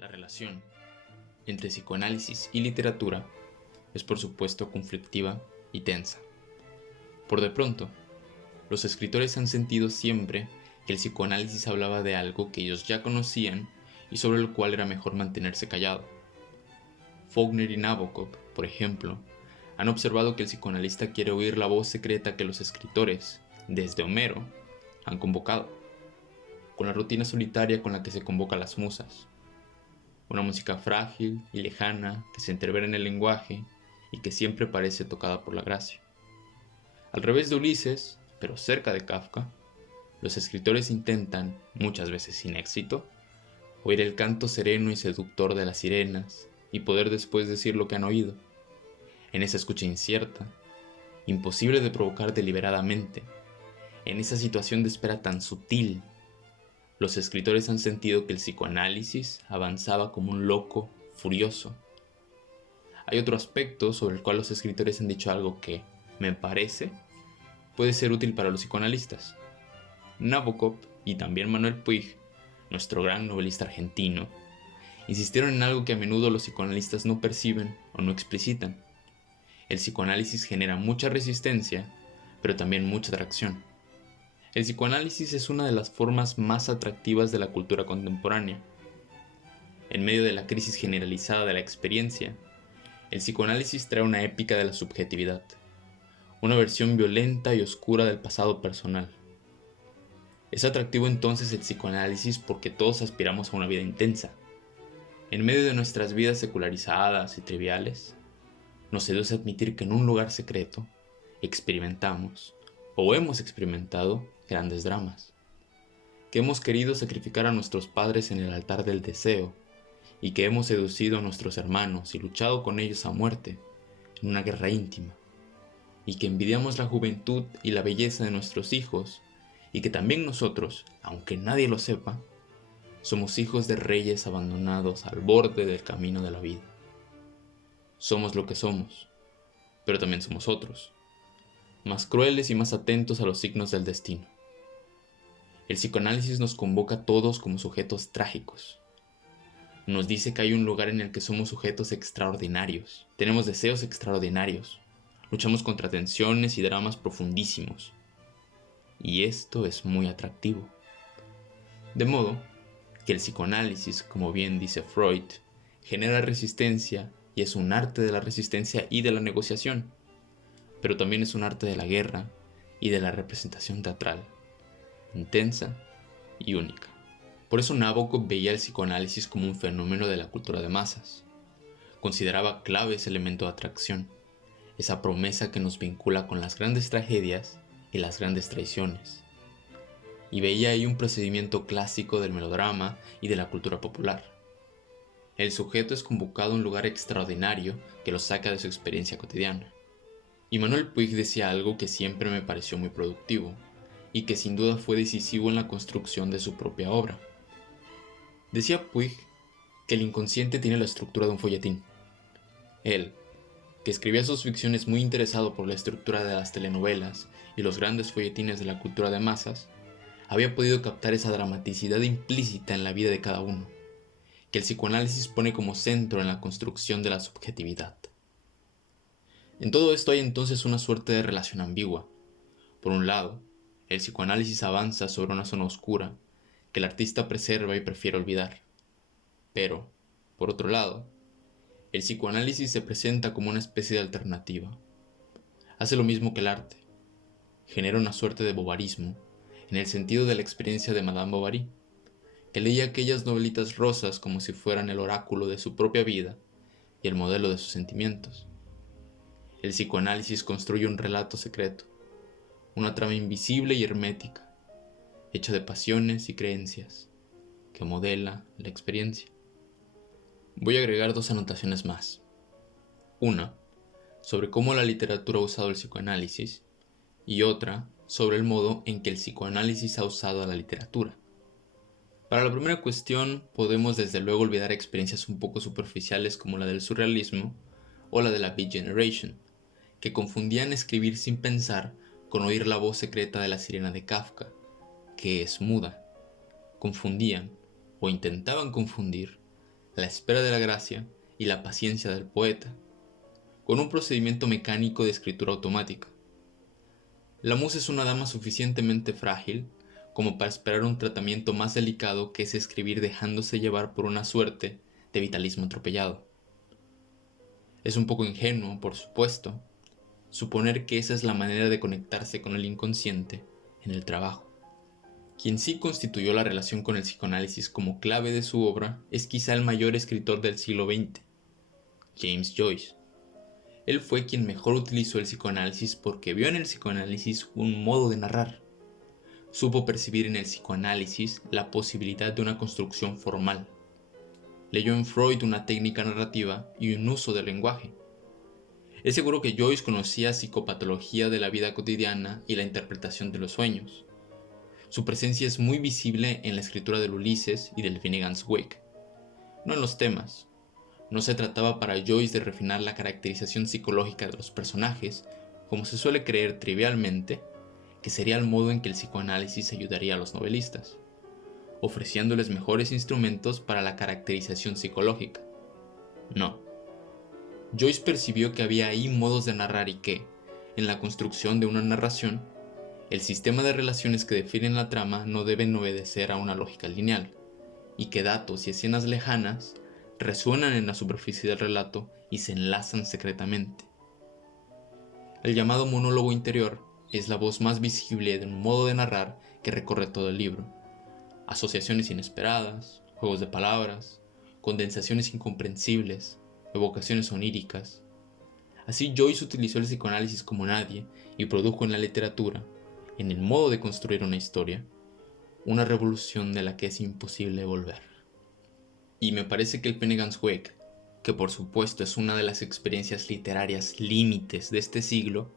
La relación entre psicoanálisis y literatura es por supuesto conflictiva y tensa. Por de pronto, los escritores han sentido siempre que el psicoanálisis hablaba de algo que ellos ya conocían y sobre lo cual era mejor mantenerse callado. Faulkner y Nabokov, por ejemplo, han observado que el psicoanalista quiere oír la voz secreta que los escritores, desde Homero, han convocado, con la rutina solitaria con la que se convoca a las musas. Una música frágil y lejana que se entrevera en el lenguaje y que siempre parece tocada por la gracia. Al revés de Ulises, pero cerca de Kafka, los escritores intentan, muchas veces sin éxito, oír el canto sereno y seductor de las sirenas y poder después decir lo que han oído. En esa escucha incierta, imposible de provocar deliberadamente, en esa situación de espera tan sutil, los escritores han sentido que el psicoanálisis avanzaba como un loco furioso. Hay otro aspecto sobre el cual los escritores han dicho algo que, me parece, puede ser útil para los psicoanalistas. Nabokov y también Manuel Puig, nuestro gran novelista argentino, insistieron en algo que a menudo los psicoanalistas no perciben o no explicitan. El psicoanálisis genera mucha resistencia, pero también mucha atracción. El psicoanálisis es una de las formas más atractivas de la cultura contemporánea. En medio de la crisis generalizada de la experiencia, el psicoanálisis trae una épica de la subjetividad, una versión violenta y oscura del pasado personal. Es atractivo entonces el psicoanálisis porque todos aspiramos a una vida intensa. En medio de nuestras vidas secularizadas y triviales, nos seduce admitir que en un lugar secreto experimentamos, o hemos experimentado, grandes dramas, que hemos querido sacrificar a nuestros padres en el altar del deseo, y que hemos seducido a nuestros hermanos y luchado con ellos a muerte, en una guerra íntima, y que envidiamos la juventud y la belleza de nuestros hijos, y que también nosotros, aunque nadie lo sepa, somos hijos de reyes abandonados al borde del camino de la vida. Somos lo que somos, pero también somos otros, más crueles y más atentos a los signos del destino. El psicoanálisis nos convoca a todos como sujetos trágicos. Nos dice que hay un lugar en el que somos sujetos extraordinarios, tenemos deseos extraordinarios, luchamos contra tensiones y dramas profundísimos. Y esto es muy atractivo. De modo que el psicoanálisis, como bien dice Freud, genera resistencia y es un arte de la resistencia y de la negociación, pero también es un arte de la guerra y de la representación teatral, intensa y única. Por eso Nabokov veía el psicoanálisis como un fenómeno de la cultura de masas. Consideraba clave ese elemento de atracción, esa promesa que nos vincula con las grandes tragedias y las grandes traiciones. Y veía ahí un procedimiento clásico del melodrama y de la cultura popular. El sujeto es convocado a un lugar extraordinario que lo saca de su experiencia cotidiana. Y Manuel Puig decía algo que siempre me pareció muy productivo, y que sin duda fue decisivo en la construcción de su propia obra. Decía Puig que el inconsciente tiene la estructura de un folletín. Él, que escribía sus ficciones muy interesado por la estructura de las telenovelas y los grandes folletines de la cultura de masas, había podido captar esa dramaticidad implícita en la vida de cada uno, que el psicoanálisis pone como centro en la construcción de la subjetividad. En todo esto hay entonces una suerte de relación ambigua. Por un lado, el psicoanálisis avanza sobre una zona oscura que el artista preserva y prefiere olvidar. Pero, por otro lado, el psicoanálisis se presenta como una especie de alternativa. Hace lo mismo que el arte. Genera una suerte de bovarismo, en el sentido de la experiencia de Madame Bovary, que leía aquellas novelitas rosas como si fueran el oráculo de su propia vida y el modelo de sus sentimientos. El psicoanálisis construye un relato secreto, una trama invisible y hermética, hecha de pasiones y creencias, que modela la experiencia. Voy a agregar dos anotaciones más. Una, sobre cómo la literatura ha usado el psicoanálisis, y otra, sobre el modo en que el psicoanálisis ha usado a la literatura. Para la primera cuestión, podemos desde luego olvidar experiencias un poco superficiales como la del surrealismo o la de la Beat Generation, que confundían escribir sin pensar con oír la voz secreta de la sirena de Kafka, que es muda. Confundían, o intentaban confundir, la espera de la gracia y la paciencia del poeta, con un procedimiento mecánico de escritura automática. La musa es una dama suficientemente frágil como para esperar un tratamiento más delicado que es escribir dejándose llevar por una suerte de vitalismo atropellado. Es un poco ingenuo, por supuesto, suponer que esa es la manera de conectarse con el inconsciente en el trabajo. Quien sí constituyó la relación con el psicoanálisis como clave de su obra es quizá el mayor escritor del siglo XX, James Joyce. Él fue quien mejor utilizó el psicoanálisis porque vio en el psicoanálisis un modo de narrar. Supo percibir en el psicoanálisis la posibilidad de una construcción formal. Leyó en Freud una técnica narrativa y un uso del lenguaje. Es seguro que Joyce conocía psicopatología de la vida cotidiana y la interpretación de los sueños. Su presencia es muy visible en la escritura del Ulises y del Finnegan's Wake. No en los temas. No se trataba para Joyce de refinar la caracterización psicológica de los personajes, como se suele creer trivialmente, que sería el modo en que el psicoanálisis ayudaría a los novelistas, ofreciéndoles mejores instrumentos para la caracterización psicológica. No. Joyce percibió que había ahí modos de narrar y que, en la construcción de una narración, el sistema de relaciones que definen la trama no deben obedecer a una lógica lineal, y que datos y escenas lejanas resuenan en la superficie del relato y se enlazan secretamente. El llamado monólogo interior es la voz más visible de un modo de narrar que recorre todo el libro. Asociaciones inesperadas, juegos de palabras, condensaciones incomprensibles, evocaciones oníricas. Así Joyce utilizó el psicoanálisis como nadie y produjo en la literatura, en el modo de construir una historia, una revolución de la que es imposible volver. Y me parece que el Finnegan's Wake, que por supuesto es una de las experiencias literarias límites de este siglo,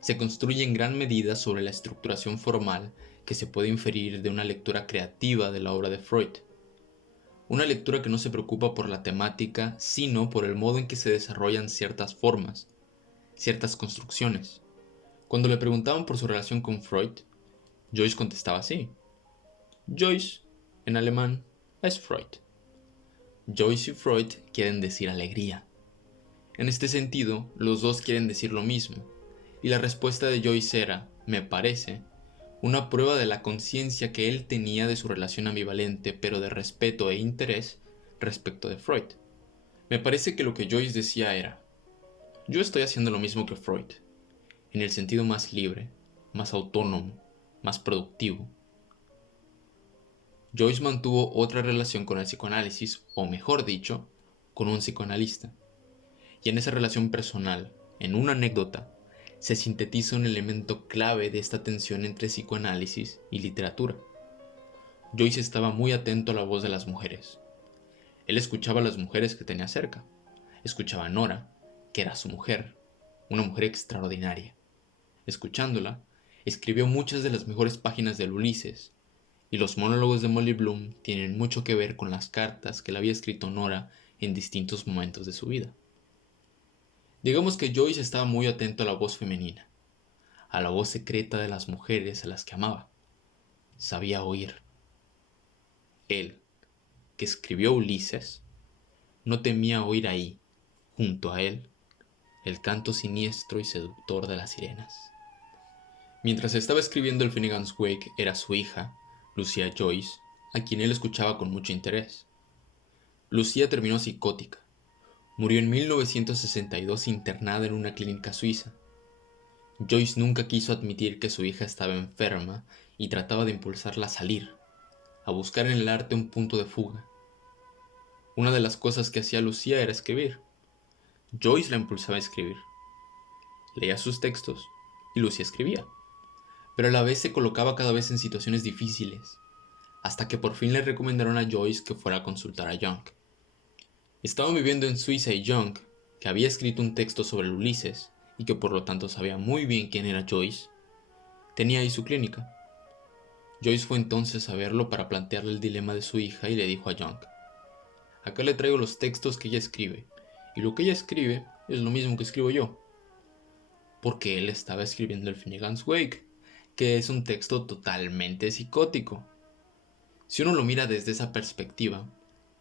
se construye en gran medida sobre la estructuración formal que se puede inferir de una lectura creativa de la obra de Freud. Una lectura que no se preocupa por la temática, sino por el modo en que se desarrollan ciertas formas, ciertas construcciones. Cuando le preguntaban por su relación con Freud, Joyce contestaba así. Joyce, en alemán, es Freud. Joyce y Freud quieren decir alegría. En este sentido, los dos quieren decir lo mismo, y la respuesta de Joyce era, me parece, una prueba de la conciencia que él tenía de su relación ambivalente pero de respeto e interés respecto de Freud. Me parece que lo que Joyce decía era, yo estoy haciendo lo mismo que Freud, en el sentido más libre, más autónomo, más productivo. Joyce mantuvo otra relación con el psicoanálisis, o mejor dicho, con un psicoanalista. Y en esa relación personal, en una anécdota, se sintetiza un elemento clave de esta tensión entre psicoanálisis y literatura. Joyce estaba muy atento a la voz de las mujeres. Él escuchaba a las mujeres que tenía cerca. Escuchaba a Nora, que era su mujer, una mujer extraordinaria. Escuchándola, escribió muchas de las mejores páginas del Ulises, y los monólogos de Molly Bloom tienen mucho que ver con las cartas que le había escrito Nora en distintos momentos de su vida. Digamos que Joyce estaba muy atento a la voz femenina, a la voz secreta de las mujeres a las que amaba. Sabía oír. Él, que escribió Ulises, no temía oír ahí, junto a él, el canto siniestro y seductor de las sirenas. Mientras estaba escribiendo el Finnegan's Wake era su hija, Lucia Joyce, a quien él escuchaba con mucho interés. Lucia terminó psicótica. Murió en 1962 internada en una clínica suiza. Joyce nunca quiso admitir que su hija estaba enferma y trataba de impulsarla a salir, a buscar en el arte un punto de fuga. Una de las cosas que hacía Lucia era escribir. Joyce la impulsaba a escribir. Leía sus textos y Lucia escribía, pero a la vez se colocaba cada vez en situaciones difíciles, hasta que por fin le recomendaron a Joyce que fuera a consultar a Jung. Estaban viviendo en Suiza y Jung, que había escrito un texto sobre el Ulises y que por lo tanto sabía muy bien quién era Joyce, tenía ahí su clínica. Joyce fue entonces a verlo para plantearle el dilema de su hija y le dijo a Jung, acá le traigo los textos que ella escribe, y lo que ella escribe es lo mismo que escribo yo. Porque él estaba escribiendo el Finnegan's Wake, que es un texto totalmente psicótico. Si uno lo mira desde esa perspectiva,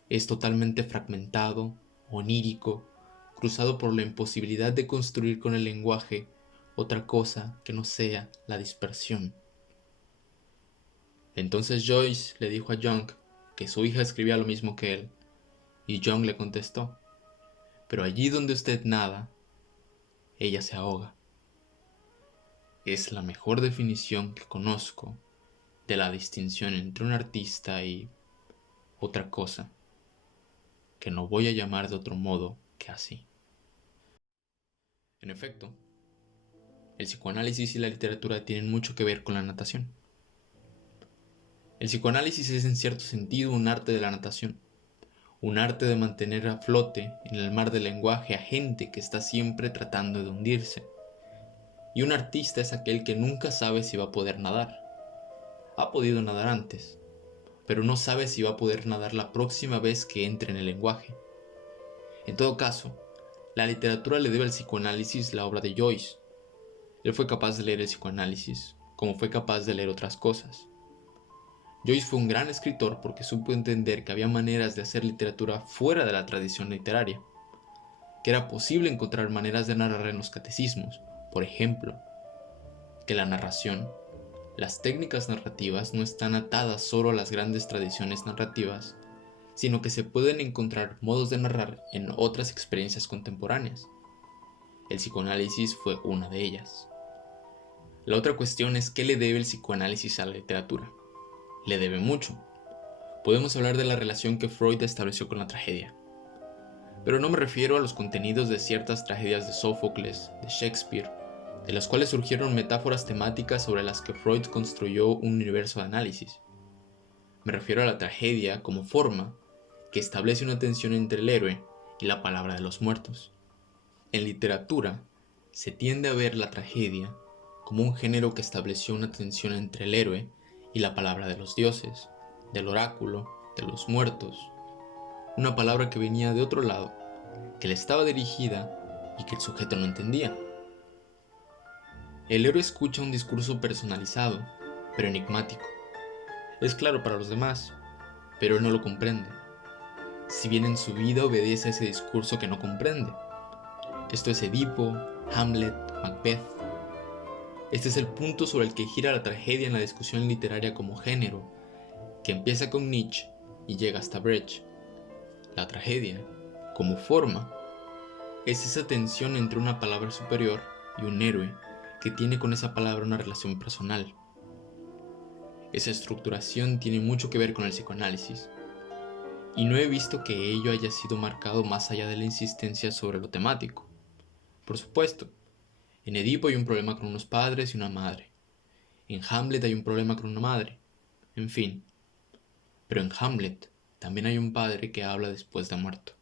es totalmente fragmentado, onírico, cruzado por la imposibilidad de construir con el lenguaje otra cosa que no sea la dispersión. Entonces Joyce le dijo a Young que su hija escribía lo mismo que él, y Young le contestó: pero allí donde usted nada, ella se ahoga. Es la mejor definición que conozco de la distinción entre un artista y otra cosa, que no voy a llamar de otro modo que así. En efecto, el psicoanálisis y la literatura tienen mucho que ver con la natación. El psicoanálisis es en cierto sentido un arte de la natación, un arte de mantener a flote en el mar del lenguaje a gente que está siempre tratando de hundirse. Y un artista es aquel que nunca sabe si va a poder nadar. Ha podido nadar antes, pero no sabe si va a poder nadar la próxima vez que entre en el lenguaje. En todo caso, la literatura le debe al psicoanálisis la obra de Joyce. Él fue capaz de leer el psicoanálisis, como fue capaz de leer otras cosas. Joyce fue un gran escritor porque supo entender que había maneras de hacer literatura fuera de la tradición literaria, que era posible encontrar maneras de narrar en los catecismos, por ejemplo, que la narración, las técnicas narrativas no están atadas solo a las grandes tradiciones narrativas, sino que se pueden encontrar modos de narrar en otras experiencias contemporáneas. El psicoanálisis fue una de ellas. La otra cuestión es qué le debe el psicoanálisis a la literatura. Le debe mucho. Podemos hablar de la relación que Freud estableció con la tragedia. Pero no me refiero a los contenidos de ciertas tragedias de Sófocles, de Shakespeare, de las cuales surgieron metáforas temáticas sobre las que Freud construyó un universo de análisis. Me refiero a la tragedia como forma que establece una tensión entre el héroe y la palabra de los muertos. En literatura, se tiende a ver la tragedia como un género que estableció una tensión entre el héroe y la palabra de los dioses, del oráculo, de los muertos, una palabra que venía de otro lado, que le estaba dirigida y que el sujeto no entendía. El héroe escucha un discurso personalizado, pero enigmático. Es claro para los demás, pero él no lo comprende. Si bien en su vida obedece a ese discurso que no comprende. Esto es Edipo, Hamlet, Macbeth. Este es el punto sobre el que gira la tragedia en la discusión literaria como género, que empieza con Nietzsche y llega hasta Brecht. La tragedia, como forma, es esa tensión entre una palabra superior y un héroe que tiene con esa palabra una relación personal. Esa estructuración tiene mucho que ver con el psicoanálisis, y no he visto que ello haya sido marcado más allá de la insistencia sobre lo temático. Por supuesto, en Edipo hay un problema con unos padres y una madre. En Hamlet hay un problema con una madre. En fin. Pero en Hamlet también hay un padre que habla después de muerto.